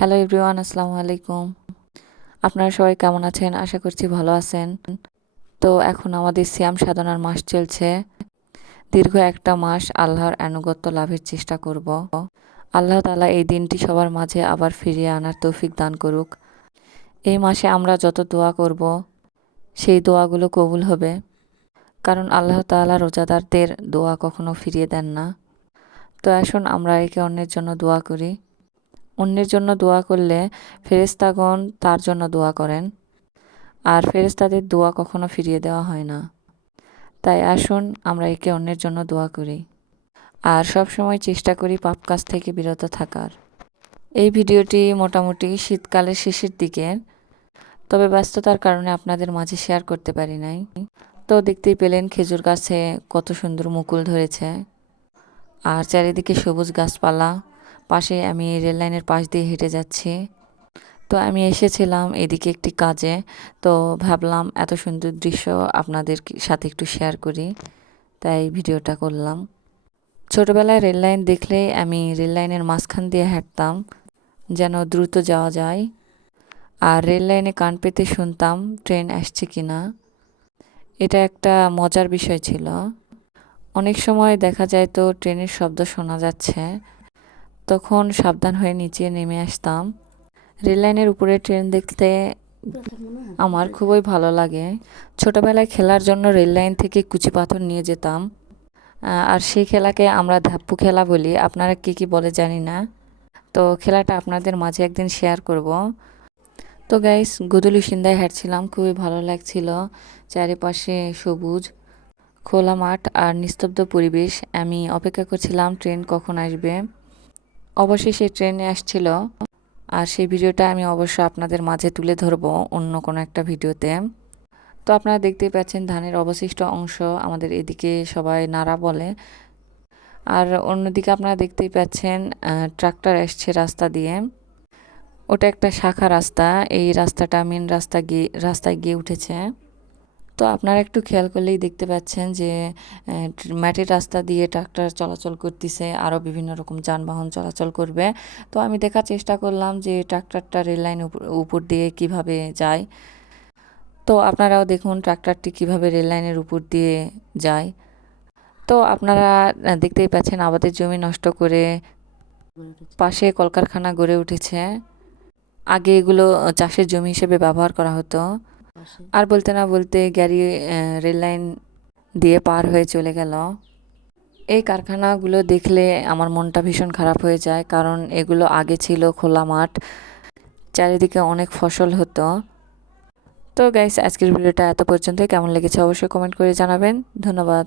Hello everyone, আসসালামু আলাইকুম। আপনারা সবাই কেমন আছেন? আশা করছি ভালো আছেন। তো এখন আমাদের সিয়াম সাধনার মাস চলছে। দীর্ঘ একটা মাস আল্লাহর আনুগত্য লাভের চেষ্টা করব। আল্লাহ তাআলা এই দিনটি সবার মাঝে আবার ফিরিয়ে আনার তৌফিক দান করুক। এই মাসে আমরা যত দোয়া করব সেই দোয়াগুলো কবুল হবে, কারণ আল্লাহ তাআলা রোজাদারদের দোয়া কখনো ফিরিয়ে দেন না। তো আসুন আমরা একে অন্যের জন্য দোয়া করি। অন্যের জন্য দোয়া করলে ফেরেশতাগণ তার জন্য দোয়া করেন, আর ফেরেশতাদের দোয়া কখনো ফিরিয়ে দেওয়া হয় না। তাই আসুন আমরা একে অন্যের জন্য দোয়া করি, আর সব সময় চেষ্টা করি পাপ কাজ থেকে বিরত থাকার। এই ভিডিওটি মোটামুটি শীতকালের শেষের দিকে, তবে ব্যস্ততার কারণে আপনাদের মাঝে শেয়ার করতে পারি নাই। তো দেখতেই পেলেন খেজুর গাছে কত সুন্দর মুকুল ধরেছে, আর চারিদিকে সবুজ গাছপালা। পাশে আমি রেল লাইনের পাশ দিয়ে হেঁটে যাচ্ছি। তো আমি এসেছিলাম এদিকে একটি কাজে, তো ভাবলাম এত সুন্দর দৃশ্য আপনাদের সাথে একটু শেয়ার করি, তাই ভিডিওটা করলাম। ছোটবেলায় রেল লাইন দেখলেই আমি রেল লাইনের মাঝখান দিয়ে হাঁটতাম, যেন দ্রুত যাওয়া যায়। আর রেল লাইনে কান পেতে শুনতাম ট্রেন আসছে কিনা। এটা একটা মজার বিষয় ছিল। অনেক সময় দেখা যায় তো ট্রেনের শব্দ শোনা যাচ্ছে, তখন সাবধান হয়ে নিচে নেমে আসতাম। রেল লাইনের উপরে ট্রেন দেখতে আমার খুবই ভালো লাগে। ছোটবেলায় খেলার জন্য রেল লাইন থেকে কুচি পাথর নিয়ে যেতাম, আর সেই খেলাকে আমরা ধাপ্পু খেলা বলি। আপনারা কি বলে জানি না। তো খেলাটা আপনাদের মাঝে একদিন শেয়ার করব। তো গাইস, গোধূলি সন্ধ্যায় হাঁটছিলাম, খুবই ভালো লাগছিল। চারিপাশে সবুজ খোলা মাঠ আর নিস্তব্ধ পরিবেশ। আমি অপেক্ষা করছিলাম ট্রেন কখন আসবে। অবশেষে ট্রেনে আসছিল, আর সেই ভিডিওটা আমি অবশ্য আপনাদের মাঝে তুলে ধরবো অন্য কোনো একটা ভিডিওতে। তো আপনারা দেখতেই পাচ্ছেন ধানের অবশিষ্ট অংশ আমাদের এদিকে সবাই নাড়া বলে। আর অন্যদিকে আপনারা দেখতেই পাচ্ছেন ট্রাক্টর আসছে রাস্তা দিয়ে। ওটা একটা শাখা রাস্তা, এই রাস্তাটা মেন রাস্তায় গিয়ে উঠেছে। তো আপনারা একটু খেয়াল করলেই দেখতে পাচ্ছেন যে মাটির রাস্তা দিয়ে ট্রাক্টর চলাচল করতেছে, আরও বিভিন্ন রকম যানবাহন চলাচল করবে। তো আমি দেখার চেষ্টা করলাম যে ট্রাক্টরটা রেল লাইন উপর দিয়ে কিভাবে যায়। তো আপনারাও দেখুন ট্রাক্টরটি কিভাবে রেল লাইনের উপর দিয়ে যায়। তো আপনারা দেখতেই পাচ্ছেন আবাদের জমি নষ্ট করে পাশে কলকারখানা গড়ে উঠেছে। আগে এগুলো চাষের জমি হিসেবে ব্যবহার করা হতো। আর বলতে না বলতে গাড়ি রেল লাইন দিয়ে পার হয়ে চলে গেল। এই কারখানাগুলো দেখলে আমার মনটা ভীষণ খারাপ হয়ে যায়, কারণ এগুলো আগে ছিল খোলা মাঠ, চারিদিকে অনেক ফসল হতো। তো গাইস, আজকের ভিডিওটা এত পর্যন্তই। কেমন লেগেছে অবশ্যই কমেন্ট করে জানাবেন। ধন্যবাদ।